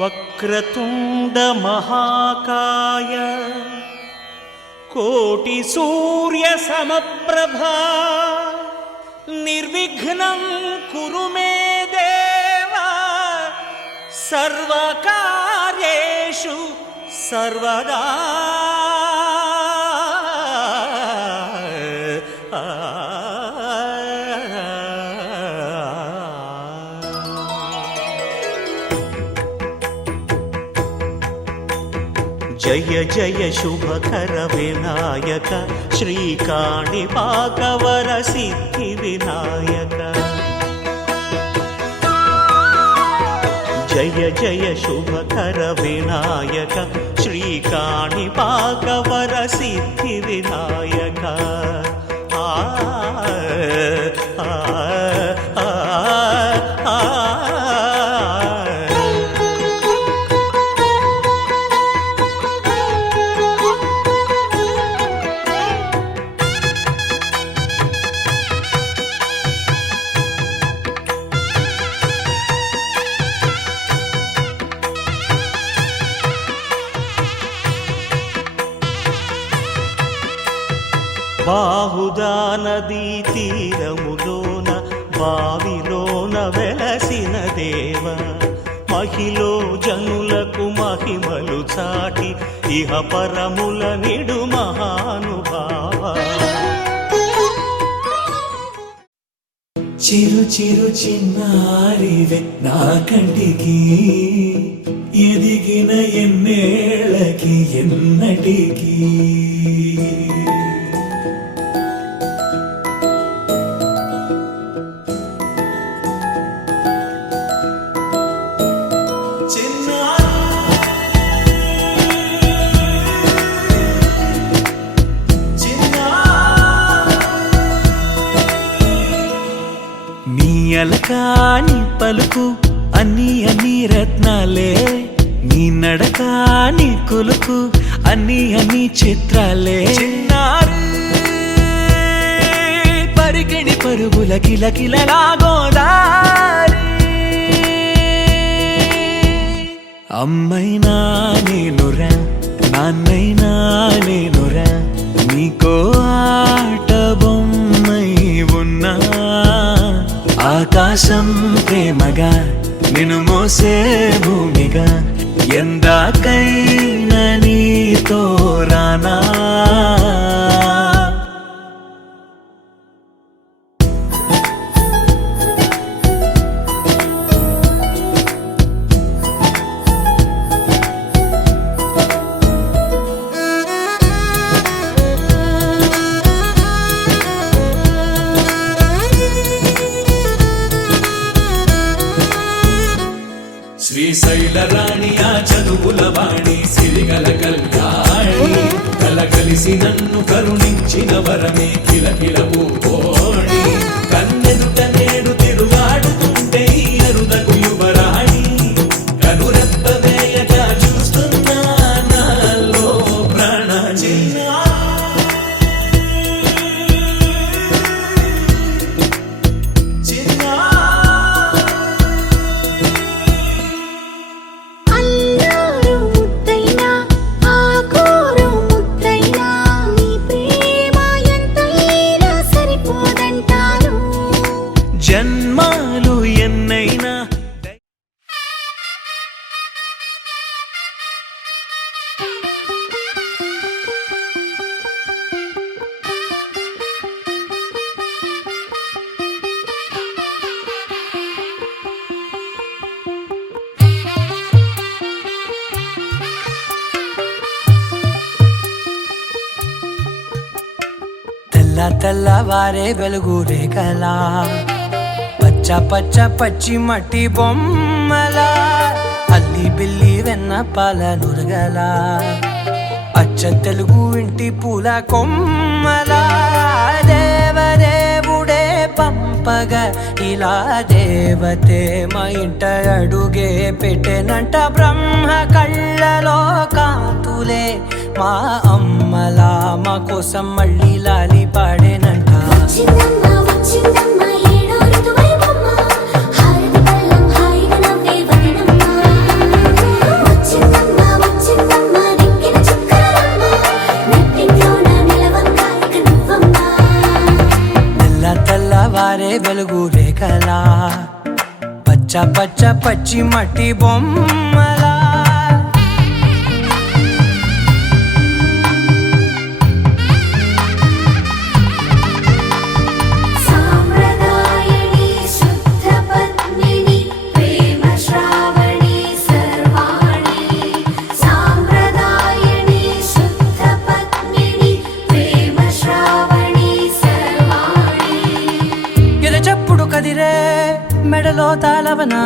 వక్రతుండ మహాకాయ కోటి సూర్య సమప్రభా నిర్విఘ్నం కురు మే దేవా సర్వకార్యేషు సర్వదా. జయ జయ శుభకర వినాయక శ్రీకాణిపాకవర సిద్ధి వినాయక. జయ జయ శుభకర వినాయక శ్రీకాణిపాకవర సిద్ధి వినాయక. బాహుదా నదీ తీరములోన బావిలోన వెలసిన దేవ మహిలో జనులకు మహిమలు చాటి ఇహ పరముల నిడు మహానుభావ. చిరు చిరు చిన్నారివే నా కంటికి ఎదిగిన ఎన్నేళ్ళకి ఎన్నటికి అలకాని పలుకు అన్ని అన్ని రత్నాలే నీ నడకాని కులుకు అన్ని అన్ని చిత్రాలే. చిన్నారు పరికిణి పరుగుల కిలకిలలాగోదారి అమ్మైనా నేనురా నాన్నైనా నేనురా నీకో ఆట బొమ్మై ఉన్నా. ఆకాశం ప్రేమగా నిన్ను మోసే భూమిగా ఎందాకైనా నీతో రానా. శ్రీశైల రాణి ఆ చదువుల వాణి సిరిగల కళ్యాణి కలగలిసి నన్ను కరుణించిన వరమే కిలకిల పూకోణి. కన్నెదుట నేడు తిరుగాడుతుంటే అరుదకు యువరాణి కనురెప్ప వేయగా చూస్తున్నా నాలో ప్రాణ. జన్మాలు ఎన్నైనా తెల్ల తెల్లవారే వెలుగు రేఖలా పచ్చ పచ్చ పచ్చి మట్టి బొమ్మల అల్లి బిల్లి వెన్న పాల నురగల అచ్చ తెలుగు ఇంటి పూల కొమ్మల దేవదేవుడే పంపగా ఇలా దేవతే మా ఇంట అడుగే పెట్టెనంట. బ్రహ్మ కళ్ళలో కాంతులే మా అమ్మలా మా కోసం మళ్ళీ లాలి పాడేనంట. వారే వెలుగు రేఖలా పచ్చ పచ్చ పచ్చి మట్టి బొమ్మలా కదిరే మెడలో తాళవన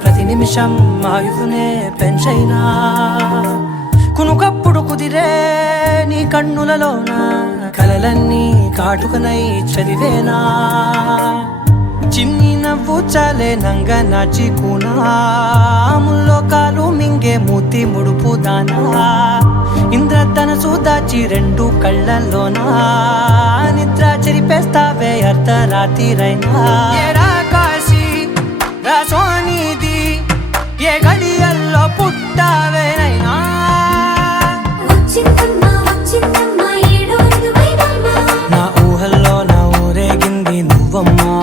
ప్రతి నిమిషం ఆయువునే పెంచైనా కునుకప్పుడు కుదిరే నీ కన్నులలోన కలలన్నీ కాటుకనై చదివేనా చిన్ని నవ్వు చాలే నంగ నాచి కూనాముల్లో కాలు మింగే మూతి ముడుపు దానా ఇంద్రధనసు దాచి రెండు కళ్ళల్లోనా నిద్ర చెరిపేస్తావే అర్ధరాత్రిరైనా కాశీ రాసోనిది ఏ గడియల్లో పుట్టావేనైనా నా ఊహల్లో నా ఊరేగింది నువ్వమ్మా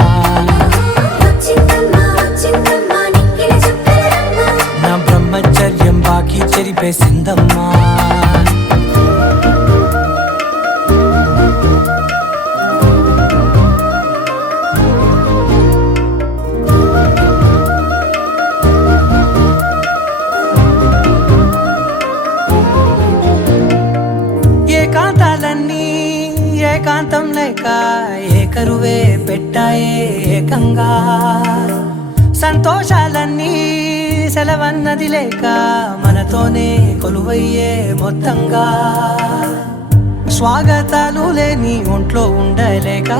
నా బ్రహ్మచర్యం బాకీ చెరిపేసిందమ్మా ఏకాంతాలన్నీ ఏకాంతం లేక ఏకరువే పెట్టాయే ఏకంగా సంతోషాలన్నీ సెలవన్నది లేక మనతోనే కొలువయ్యే మొత్తంగా స్వాగతాలు లేని ఒంట్లో ఉండలేక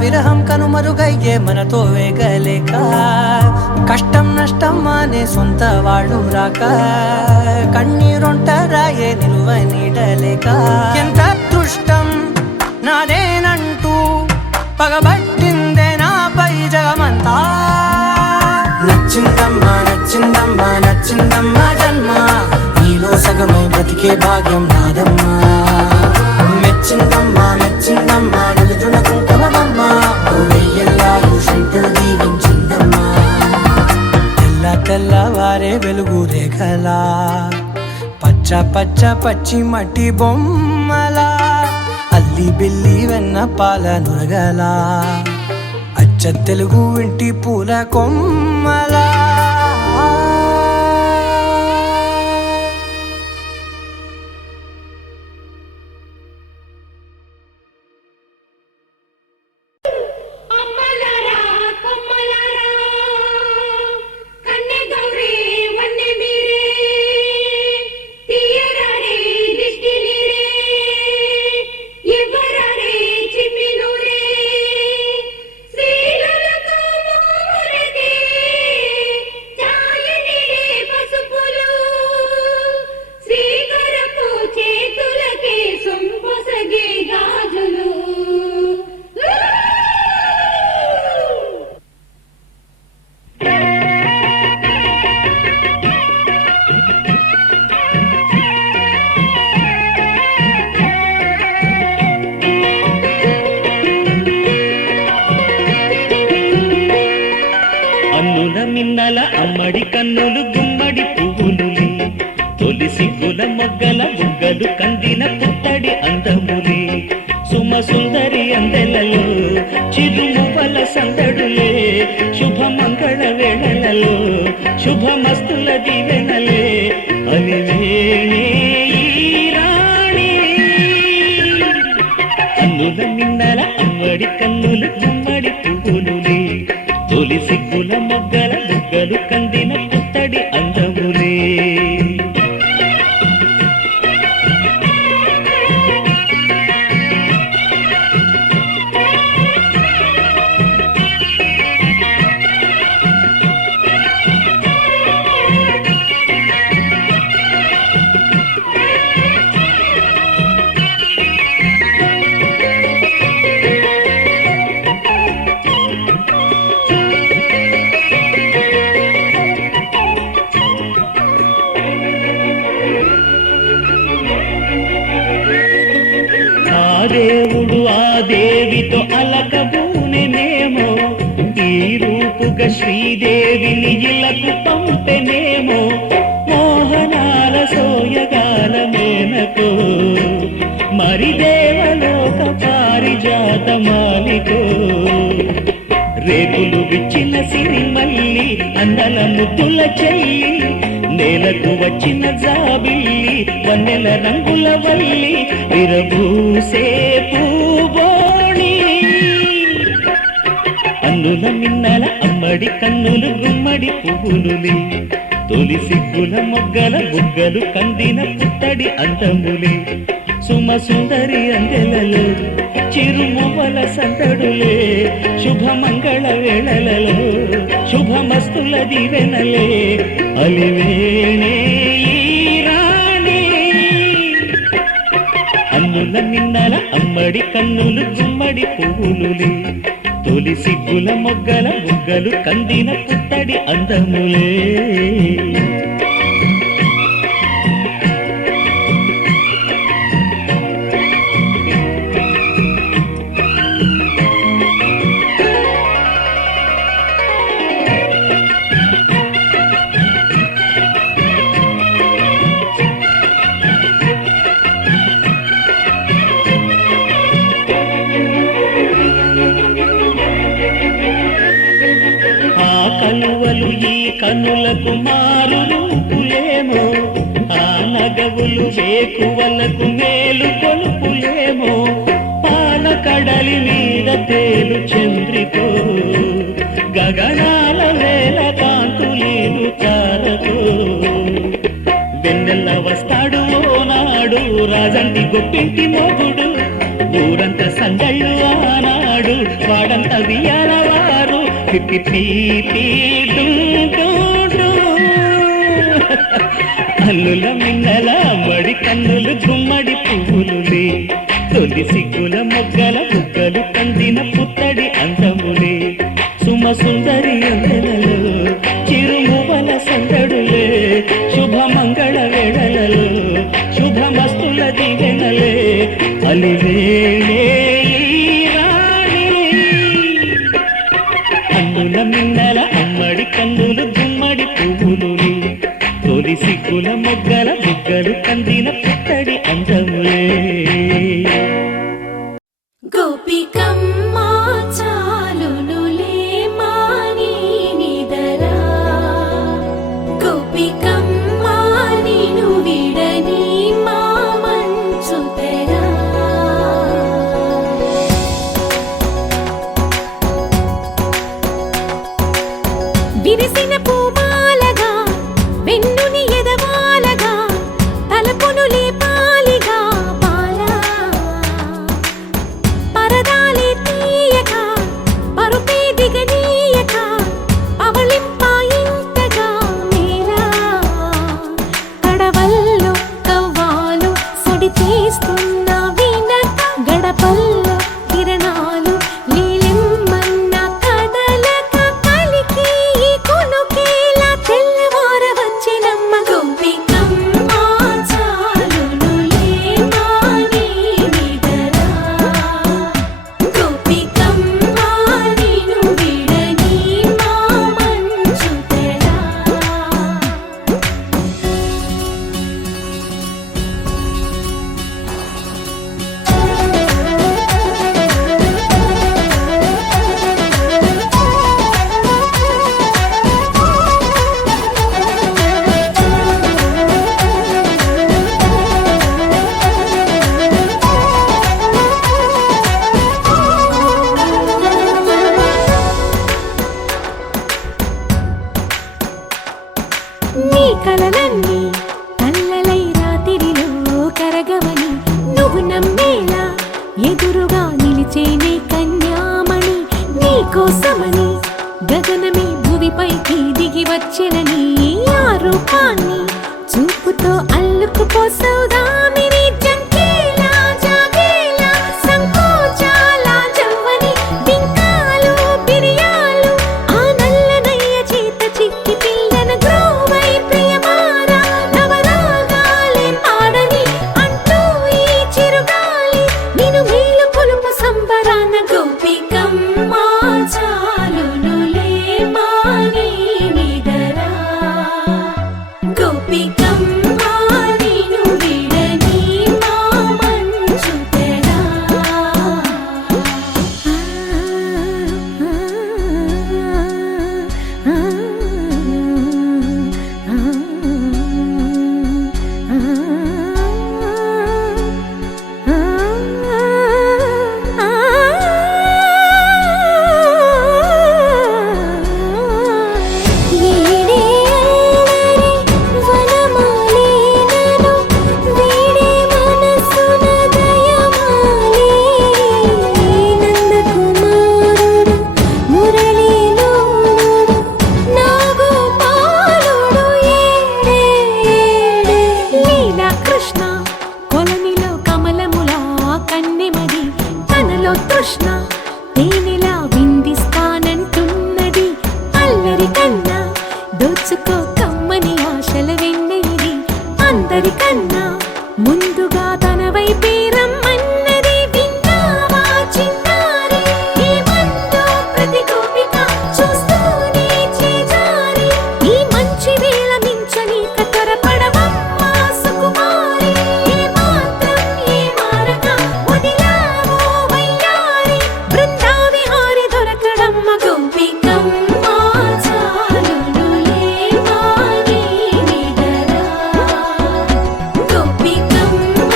విరహం కనుమరుగయ్యే మనతో వేగలేక కష్టం నష్టం అనే సొంత వాళ్ళు రాక కన్నీరొంటరాయే నిలువ నీడలేక ఎంత అదృష్టం నాదేనంటూ పగబట్టిందే నాపై జగమంతా నచ్చిందమ్మా నచ్చిందమ్మా నచ్చిందమ్మా జన్మ నీలో సగమై బ్రతికే భాగ్యం నాదమ్మా మెచ్చిందమ్మా మెచ్చిందమ్మా నిలుచున్న కుంకుమమ్మా వెయ్యల్లాలు శంకరు దీవించిందమ్మా తెల్ల తెల్లవారే వెలుగు రేఖలా పచ్చ పచ్చ పచ్చి మట్టి బొమ్మలా అల్లి బిల్లి వెన్న పాల నురగలా అచ్చ తెలుగు ఇంటి పూల కొమ్మలా మిన్నల అమ్మడి కన్నులు గుమ్మడి పువ్వులులే తొలి సిగ్గుల మొగ్గల బుగ్గలు కందిన పుట్టడి అందములే సుమ సుందరి అందెలలో చిరుమువ్వల సందడులే శుభమంగళ వేళలలో శుభమస్తుల దీవెనలే అలివేణే ఈ రాణి అన్నుల మిన్నల అమ్మడి కన్నులు గుమ్మడి పువ్వులులే తొలి సిగ్గుల మొగ్గల బుగ్గలు కందిన పుట్టడి అందములే దేవుడు ఆ దేవితో అలకబూనెనేమో వెన్నెల ముద్దుల చెయ్యి నేలకు వచ్చిన జాబిల్లి వన్నెల రంగుల వల్లి విరబూసే పూబోణి అన్నుల మిన్నల అమ్మడి కన్నులు గుమ్మడి పువ్వులులే తొలి సిగ్గుల మొగ్గల బుగ్గలు కందిన పుత్తడి అందములే సుమ సుందరి అందెలలో చిరుమువల సందడులే శుభమంగళ వేళలలో శుభమస్తుల దివెనలే అలివేణే ఈ రాణి అన్నుల మిన్నల అమ్మడి కన్నులు గుమ్మడి పువ్వులులే తొలి సిగ్గుల మొగ్గల బుగ్గలు కందిన పుత్తడి అందములే కలువలు ఈ కనులకు మారు రూపులేమో ఆ నగవులు వేకువలకు మేలు కొలుపులేమో పాల కడలి మీద తేలు చంద్రికో గగనాల వేల కాంతులీలు తారకో వెన్నెల్ల వస్తాడు ఓనాడు రాజంటి గొప్పింటి మొగుడు ఊరంత సందళ్ళు ఆనాడు వాడంత వియాలవారు అల్లుల మిన్నల మడి కన్నులు గుమ్మడి పువ్వులులే తొలి సిగ్గుల మొగ్గల బుగ్గలు కందిన పుత్తడి అందములే సుమ సుందరి అందెలలో చిరుమువల సందడులే శుభమంగళ వేళలలో శుభమస్తుల దివెనలే అలివేణే మిన్నల అమ్మడి కన్నులు గుమ్మడి పువ్వులులే తొలి సిగ్గుల మొగ్గల బుగ్గలు కందిన పుత్తడి అందములే గోపికమ్మ చాలునులే మాని నిదరా గోపికమ్మ నిను విడని మా మంచు తెరా విరిసిన పూమాలగా వెన్నుని ఎదవాలగా తలపును లేపాలిగా పాలా పరదాలే తీయక పరుపే దిగనీయక పవళింపాయింతగా మేరా కడవల్లో కవ్వాలు సడి చేస్తున్న వీణత గడపల్లో కిరణాలు లీలిమ్మన్న కదలక కలికి కొనుకేలా తెల్లవార వచ్చినమ్మ గోపికమ్మ చాలునులే మాని నిదరా గోపికమ్మ నిను విడని మా మంచు తెరా నీ కలలన్నీ కల్లలై రాత్రిలో కరగవని నువ్వు నమ్మేలా ఎదురుగా నిలిచేనే కన్యామణి నీ కోసమని గగనమే భువిపైకి దిగి వచ్చెనని ఆ రూపాన్ని చూపుతో అల్లుకుపోసౌదామిని జంకేలా జాగేలా సంకోచాల జవ్వని బింకాలు బిరియాలు ఆ నల్లనయ్య చేత చిక్కి పిల్లన గ్రోవై ప్రియమారా నవరాగాలే పాడని అంటూ ఈ చిరుగాలి నిను మేలు కొలుపు సంబరాన గోపికమ్మ చాలునులే మాని నిదరా నాలో తృష్ణ తేనెలా విందిస్తానంటున్నది అల్లరి కన్నా దోచుకో కమ్మని ఆశల వెన్నెలిది అందరికన్నా ముందుగా తన వైపే రమ్మన్నది విన్నావా చిన్నారి ఏమందో ప్రతి గోపిక చూస్తూనే చేజారి ఈ మంచి వేళ మించని కతరపడవమ్మా సుకుమారి ఏ మాత్రం ఏ మారక వదిలావో వయ్యారి బృందావిహారి దొరకడమ్మ గోపికమ్మ చాలునులే మాని నిదరా గోపికమ్మ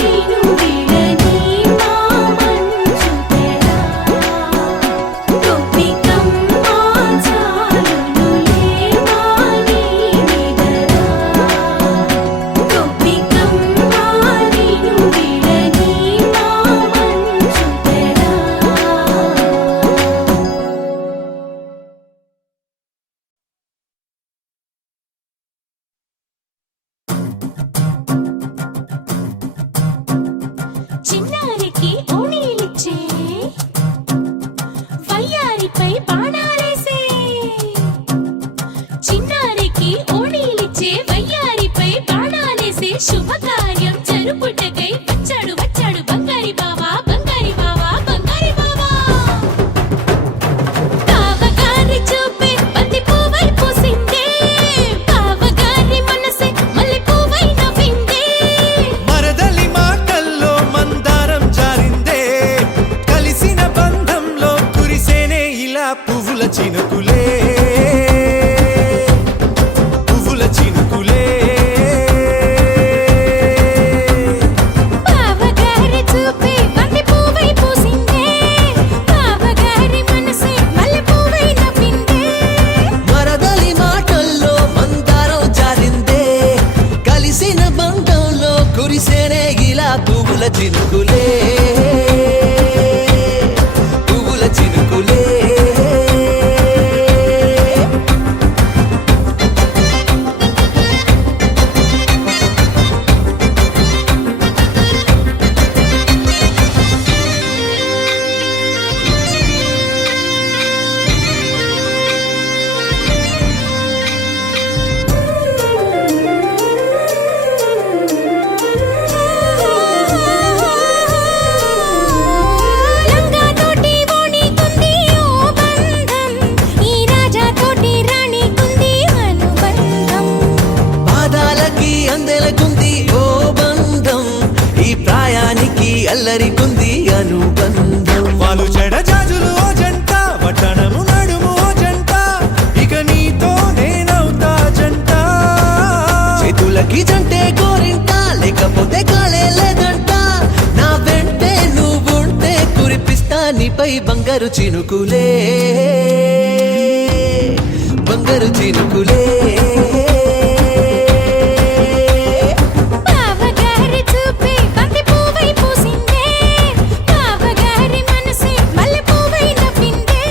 నిను విడని మా మంచు తెరా గోపికమ్మ చాలునులే మాని నిదరా గోపికమ్మ నిను విడని మా మంచు తెరా చిన్నారికి ఓణీలిచ్చే వయ్యారిపై బాణాలేసే చిన్నారికి ఓణీలిచ్చే వయ్యారిపై బాణాలేసే శుభకార్యం జరుపుటకై వచ్చాడు వచ్చాడు బంగారి బావా బంగారి బావా బంగారి బావా బావగారి చూపే బంతి పువ్వై పూసిందే బావగారి మనసే మల్లె పువ్వై నవ్విందే మరదలి మాటల్లో మందారం జారిందే కలిసిన బంధంలో కురిసేనే ఇలా పువ్వుల చినుకులే పువ్వుల చినుకులే బావగారి చూపే బంతి పువ్వై పూసిందే బావగారి మనసే మల్లె పువ్వై నవ్విందే మరదలి మాటల్లో మందారం జారిందే కలిసిన బంధంలో కురిసేనే ఇలా పువ్వుల చినుకులే పువ్వుల చినుకులే లంగా తోటి ఓణి కుంది ఓ బంధం ఈ రాజా తోటి రాణి కుంది అనుబంధం పాదాలకి అందెలకుంది ఓ బంధం ఈ ప్రాయానికి అల్లరికుంది అనుబంధం వాళ్ళు చెడజాజులు ఓ జంట పట్టణము నడుము ఓ జంట ఇక నీతో నేనవుతా జంట చేతులకి జంటే గోరింట లేకపోతే కాలే లేదంట నా వెంటే నువ్వుంటే కురిపిస్తా నీపై బంగారు చినుకులే బంగారు చినుకులే బావగారి చూపే బంతి పువ్వై పూసిందే బావగారి మనసే మల్లె పువ్వై నవ్విందే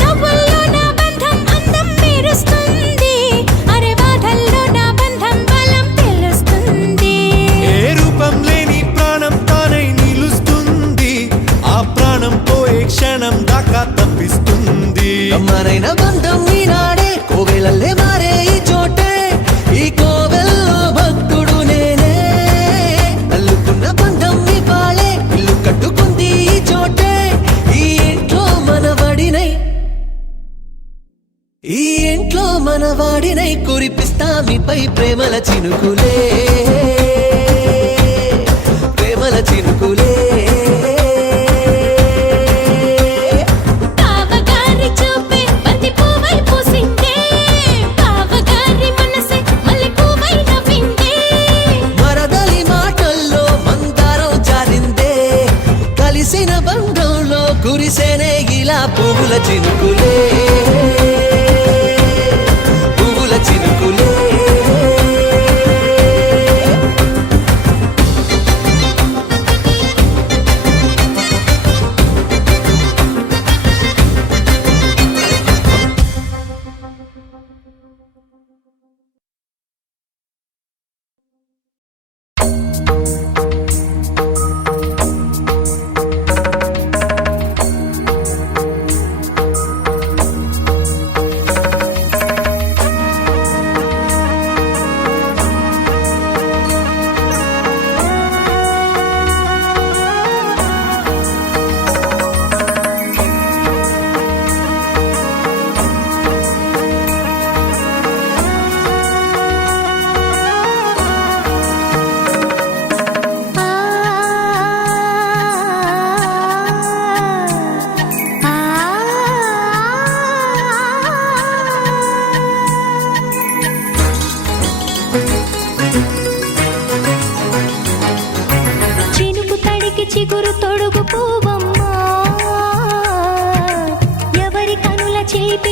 నవ్వుల్లో నా బంధం అందం మెరుస్తుంది అరే బాధల్లో నా బంధం బలం తెలుస్తుంది ఏ రూపం లేని ప్రాణం తానై నిలుస్తుంది ఆ ప్రాణం పోయే క్షణం దాకా తప్పిస్తుంది అమ్మనైన బంధం ఈనాడే కోవెలల్లే మారే ఈ చోటే ఈ కోవెల్లో భక్తుడు నేనే అల్లుకున్న బంధం ఈ పాలే ఇల్లు కట్టుకుంది ఈ చోటే ఈ ఇంట్లో మనవడినై ఈ ఇంట్లో మనవాడినై కురిపిస్తా మీపై ప్రేమల చినుకులే ప్రేమల చినుకులే బావగారి చూపే బంతి పువ్వై పూసిందే బావగారి మనసే మల్లె పువ్వై నవ్విందే మరదలి మాటల్లో మందారం జారిందే కలిసిన బంధంలో కురిసేనే ఇలా పువ్వుల చినుకులే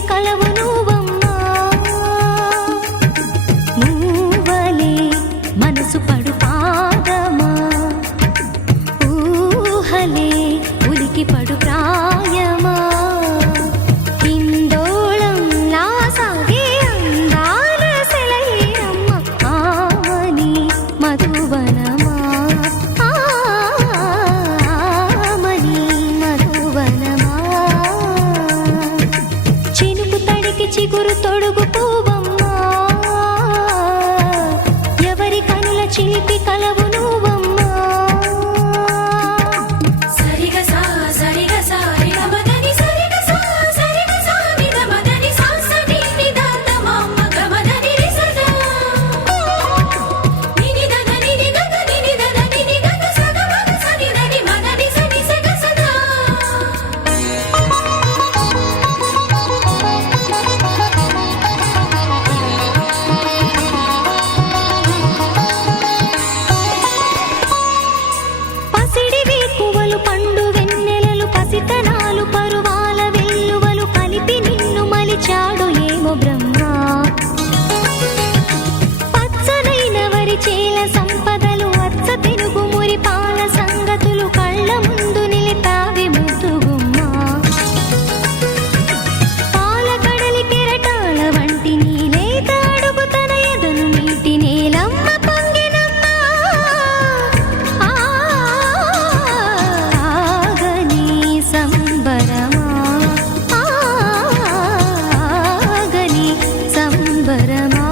కలవు నువ్వమ్మా మూవలే మనసు పడు పాదమా ఊహలే ఉలికి పడు ప్రాయమా హిందోళంలా సాగే అందాల సెలయేరమ్మ ఆమని మధువనమా ఆమని మధువనమా చినుకు తడికి చిగురు తొడుగు పూవమ్మా ఎవరి కనుల చిలిపి కలవు నువ్వమ్మా సరిగ సా రిగ మదని సరిగ సా నిద మదని సా సని నిదాత మమ్మ గమదని రిసదా నిని దద నిని గగ నిని దద నిని గగ సగ మగ సని దని మదని సని సగ సదా పసిడి వేకువలు పండు వెన్నెలలు పసితనాలు పరువాల వెల్లువలు కలిపి నిన్ను మలిచాడు ఏమో బ్రహ్మ పచ్చనైన వరి చేల సంపదలు అచ్చ తెలుగు మురి పాల సంగతులు కళ్ళ ముందు నిలితావి ముద్దుగుమ్మ పాల కడలి కెరటాల వంటి నీలేత అడుగు తన ఎదను నీటి నేలమ్మ పొంగినమ్మ ఆగని సంబరమా ఆగని సంబరమా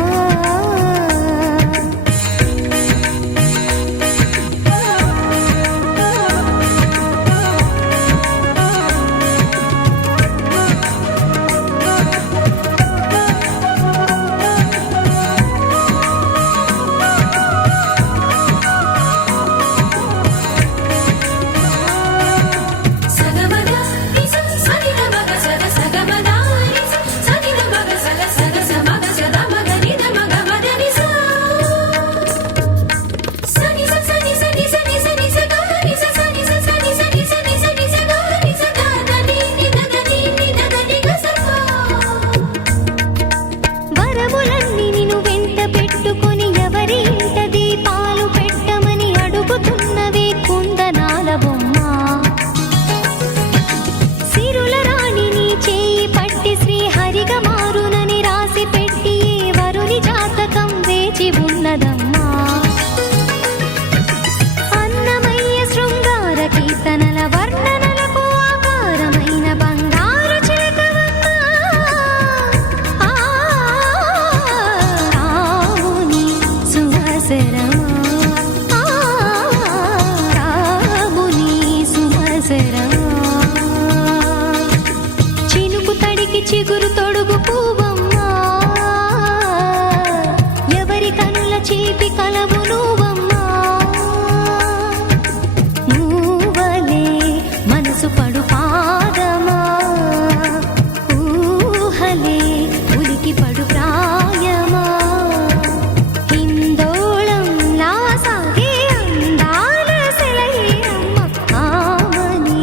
సగమద నిస సనిద మగ సగ సగమద నిస సనిద మగ సగ సగ సమగ సద మగ నిద మగ మద నిస సని స సని సని సని సని స గ నిస సని స సని సని సని సని స గ నిస ద ద ని ని ద ద ని ని ద ద ని గ స ప వరములన్నీ నిన్ను వెంట పెట్టుకొని ఎవరి ఇంట దీపాలు పెట్టమని అడుగుతున్నవే కుందనాల బొమ్మ సిరుల రాణి నీ చేయి పట్టి శ్రీహరిగా మారునని రాసి పెట్టి ఏ వరుని జాతకం వేచి ఉన్నదమ్మా అన్నమయ్య శృంగార కీర్తనల వర్ణనలకు ఆకారమైన బంగారు చిలకవమ్మా రాముని సుమసరమా రాముని సుమసరమా చినుకు తడికి చిగురు తొడుగు పూవమ్మా ఎవరి కనుల చిలిపి కలవు నువ్వమ్మా మూవలే మనసు పడు పాదమా ఊహలే ఉలికి పడు ప్రాయమా హిందోళంలా సాగే అందాల సెలయేరమ్మ ఆమని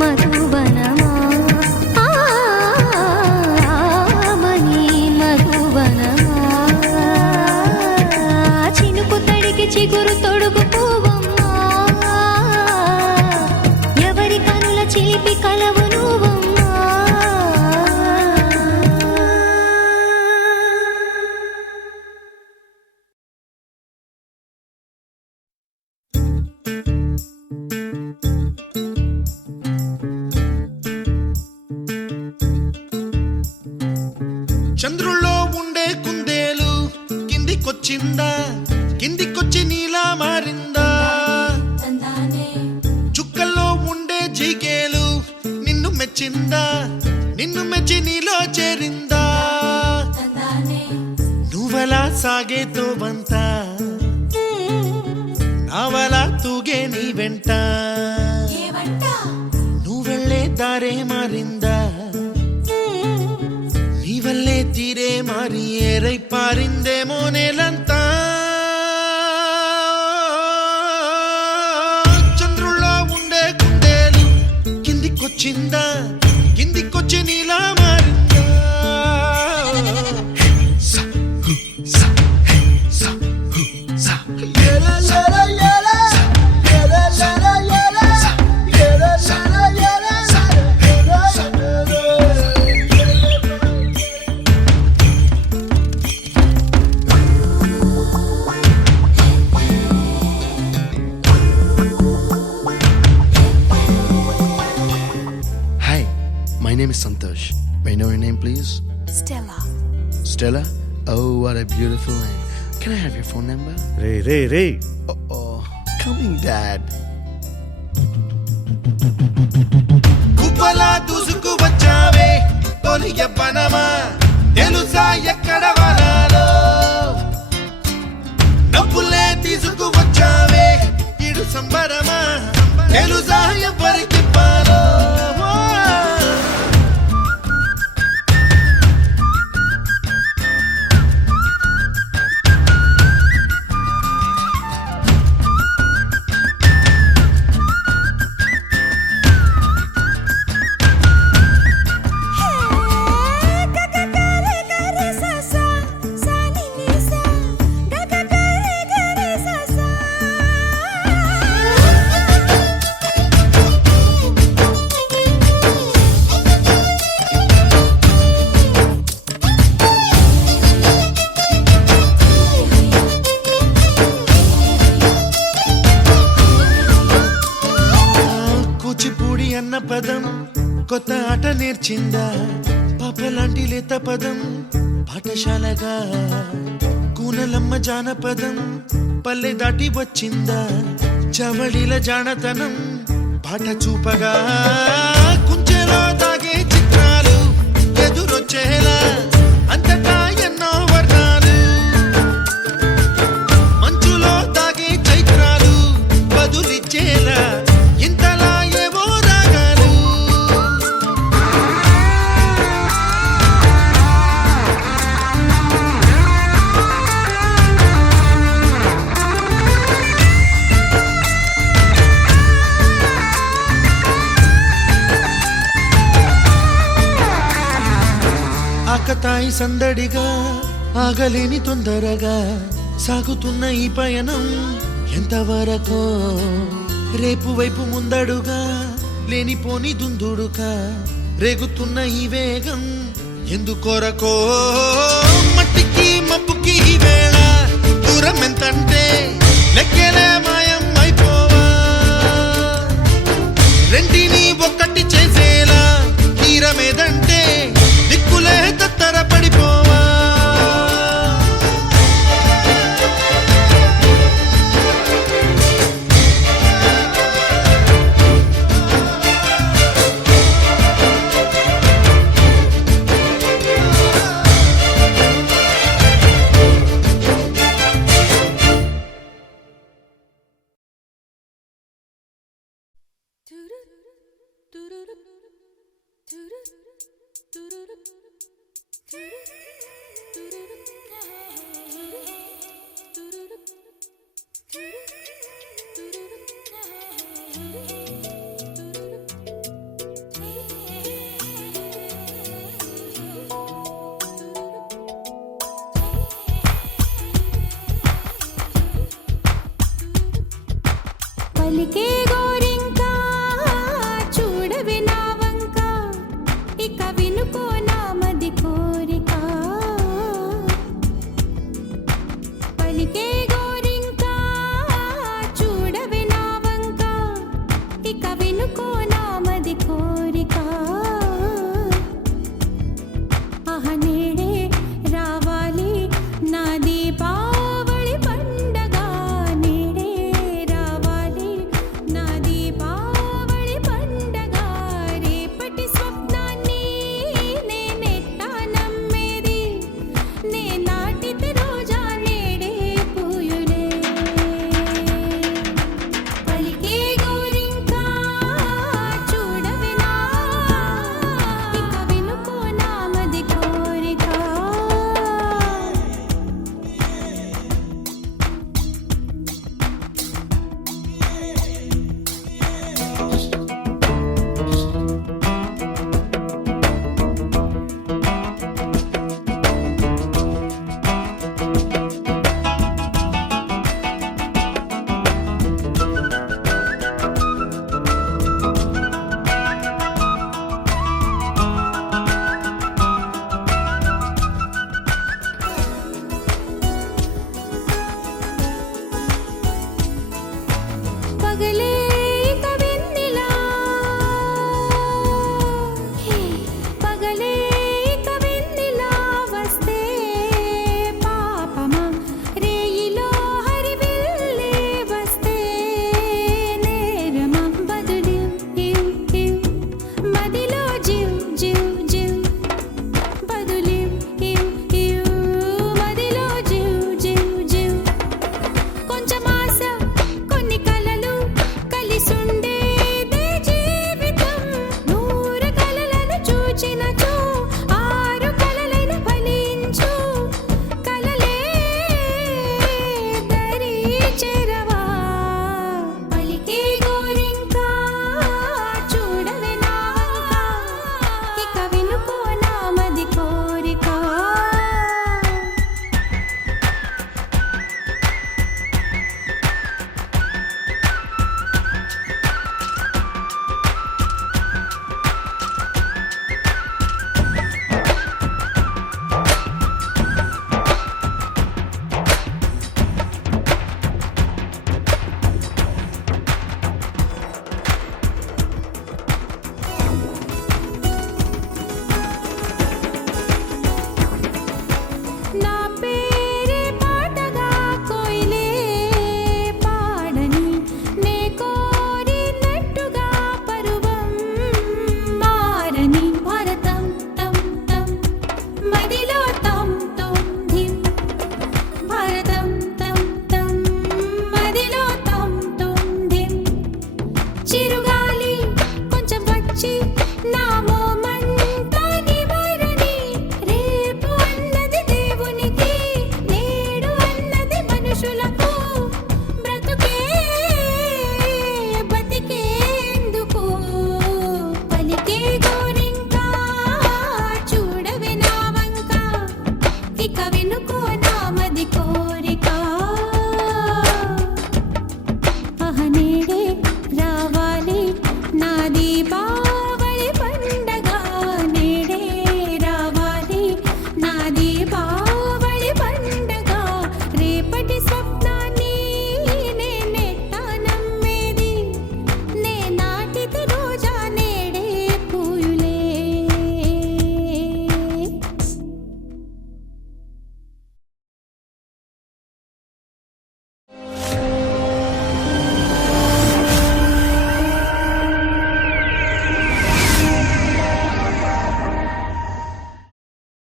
మధువనమా ఆమని మధువనమా చినుకు తడికి చిగురు తొడుగు పూవమ్మా ఎవరి కనుల చిలిపి కలవు నువ్వమ్మా చంద్రుల్లో ఉండే కుందేలు కిందికొచ్చిందా కిందికొచ్చి నీలా మారిందా చుక్కల్లో ఉండే జీకేలు నిన్ను మెచ్చిందా నిన్ను మెచ్చి నీలో చేరిందా నువ్వలా సాగేతో వంతా నావలా తూగే నీ వెంట నువ్వెళ్ళే దారే మారిందా నీ వల్లే తీరే మారి ఏరై పారిందేమో నేలంతా చంద్రుల్లో ఉండే కుందేలు కిందికొచ్చిందా కిందికొచ్చి నీలా మారిందా May I know your name, please? Stella. Stella? Oh, what a beautiful name. Can I have your phone number? Ray Oh, coming, Dad. కుప్పలా దూసుకు వచ్చావే తొలి యవ్వనమా తెలుసా ఎక్కడ వనాలో డబ్బులే తీసుకు వచ్చావే ఇడు సంబరమా తెలుసా ఎవరికి పాలో కూచిపూడి అన్న పదం కొత్త ఆట నేర్చిందా పాపలాంటి లేత పదం పాఠశాలగా కూనలమ్మ జానపదం పల్లె దాటి వచ్చిందా చవళిల జానతనం పాట చూపగా కుంచెలో దాగే చిత్రాలు ఎదురొచ్చేలా అంతటా ఎన్నో వర్ణాలు మంచులో దాగే చైత్రాలు బదులిచ్చేలా ఇంతలా ఏవో రాగాలు ఆకతాయి సందడిగా ఆగలేని తొందరగా సాగుతున్న ఈ పయనం ఎంతవరకో రేపు వైపు ముందడుగా లేనిపోని దుందుడుగా రేగుతున్న ఈ వేగం ఎందుకొరకో మట్టికి మబ్బుకి ఈ వేళ దూరం ఎంతంటే లెక్కలే మాయం అయిపోవా రెంటిని ఒక్కటి చేసేలా తీరమేదంటే దిక్కులే తత్తర పడిపోవా పలికే గోరింకా చూడవి నా వంక ఇక వినుకో నా మది కోరిక దీపా